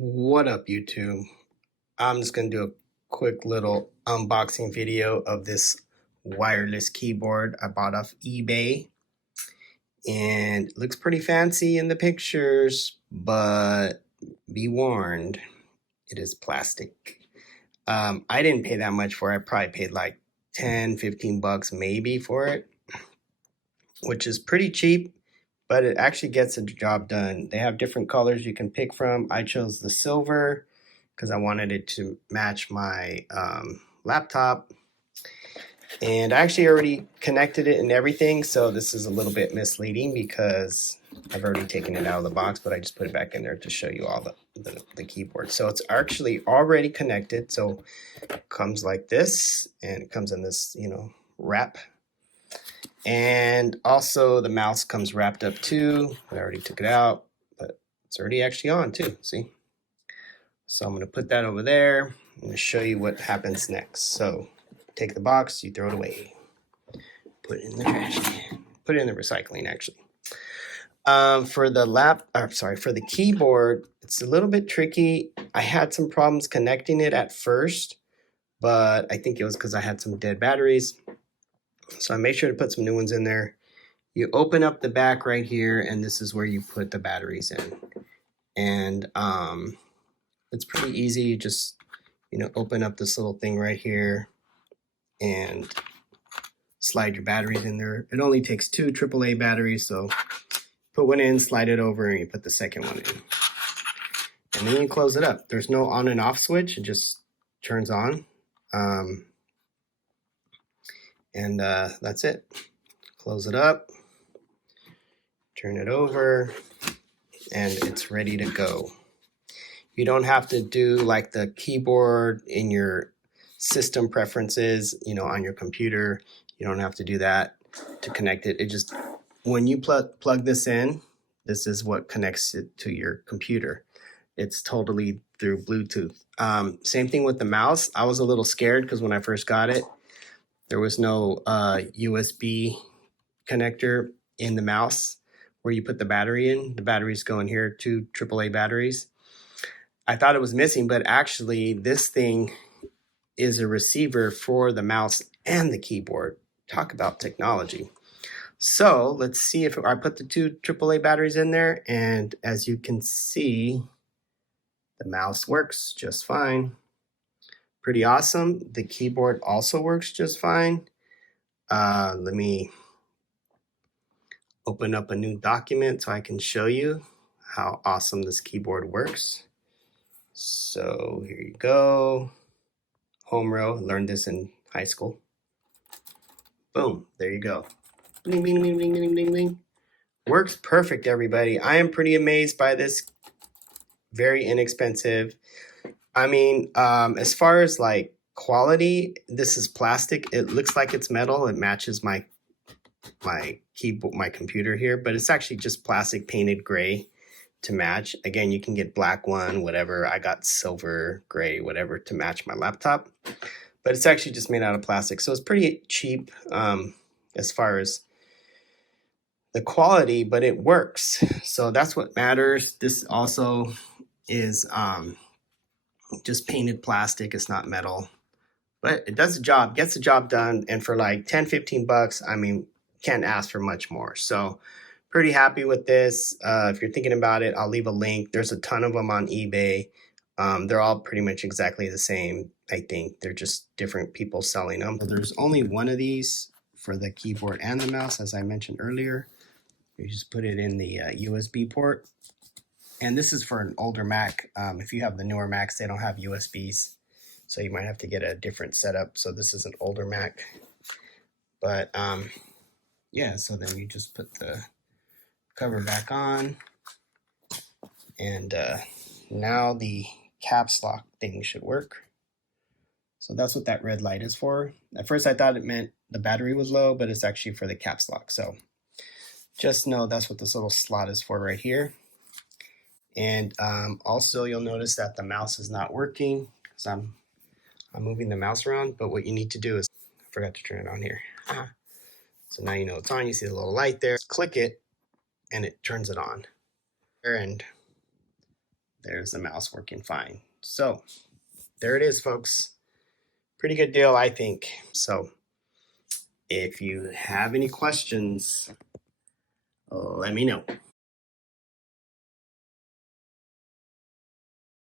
What up, YouTube? I'm just going to do a quick little unboxing video of this wireless keyboard I bought off eBay. And it looks pretty fancy in the pictures, but be warned, it is plastic. I didn't pay that much for it. I probably paid like 10-15 bucks maybe for it, which is pretty cheap, but it actually gets the job done. They have different colors you can pick from. I chose the silver because I wanted it to match my laptop. And I actually already connected it and everything, so this is a little bit misleading because I've already taken it out of the box, but I just put it back in there to show you all the keyboard. So it's actually already connected, so it comes like this, and it comes in this, wrap. And also the mouse comes wrapped up too. I already took it out, but it's already actually on too, see? So I'm going to put that over there. I'm going to show you what happens next. So take the box, you throw it away. Put it in the trash can. Put it in the recycling, actually. For the keyboard, it's a little bit tricky. I had some problems connecting it at first, but I think it was because I had some dead batteries. So I made sure to put some new ones in there. You open up the back right here, and this is where you put the batteries in. And it's pretty easy. You just, open up this little thing right here and slide your batteries in there. It only takes 2 AAA batteries, so put one in, slide it over, and you put the second one in. And then you close it up. There's no on and off switch. It just turns on. And that's it. Close it up, turn it over, and it's ready to go. You don't have to do like the keyboard in your system preferences, on your computer. You don't have to do that to connect it. It just, when you plug this in, this is what connects it to your computer. It's totally through Bluetooth. Same thing with the mouse. I was a little scared because when I first got it, there was no USB connector in the mouse where you put the battery in. The batteries go in here, 2 AAA batteries. I thought it was missing, but actually this thing is a receiver for the mouse and the keyboard. Talk about technology. So let's see if I put the 2 AAA batteries in there, and as you can see, the mouse works just fine. Pretty awesome. The keyboard also works just fine. Let me open up a new document so I can show you how awesome this keyboard works. So here you go. Home row, learned this in high school. Boom, there you go. Bling, bling, bling, bling, bling, bling, bling. Works perfect, everybody. I am pretty amazed by this. Very inexpensive. I mean, as far as like quality, this is plastic. It looks like it's metal. It matches my keyboard, my computer here, but it's actually just plastic painted gray to match. Again, you can get black one, whatever. I got silver, gray, whatever to match my laptop. But it's actually just made out of plastic. So it's pretty cheap as far as the quality, but it works. So that's what matters. This also is just painted plastic. It's not metal. But it does the job, gets the job done. And for like 10-15 bucks, I mean, can't ask for much more. So pretty happy with this. If you're thinking about it, I'll leave a link. There's a ton of them on eBay. They're all pretty much exactly the same, I think. They're just different people selling them. So there's only one of these for the keyboard and the mouse, as I mentioned earlier. You just put it in the USB port. And this is for an older Mac. If you have the newer Macs, they don't have USBs. So you might have to get a different setup. So this is an older Mac. But yeah, so then you just put the cover back on. And now the caps lock thing should work. So that's what that red light is for. At first I thought it meant the battery was low, but it's actually for the caps lock. So just know that's what this little slot is for right here. And also you'll notice that the mouse is not working because I'm moving the mouse around. But what you need to do is, I forgot to turn it on here. So now you know it's on. You see the little light there. Click it and it turns it on. And There's the mouse working fine. So there it is, folks. Pretty good deal, I think. So if you have any questions, let me know.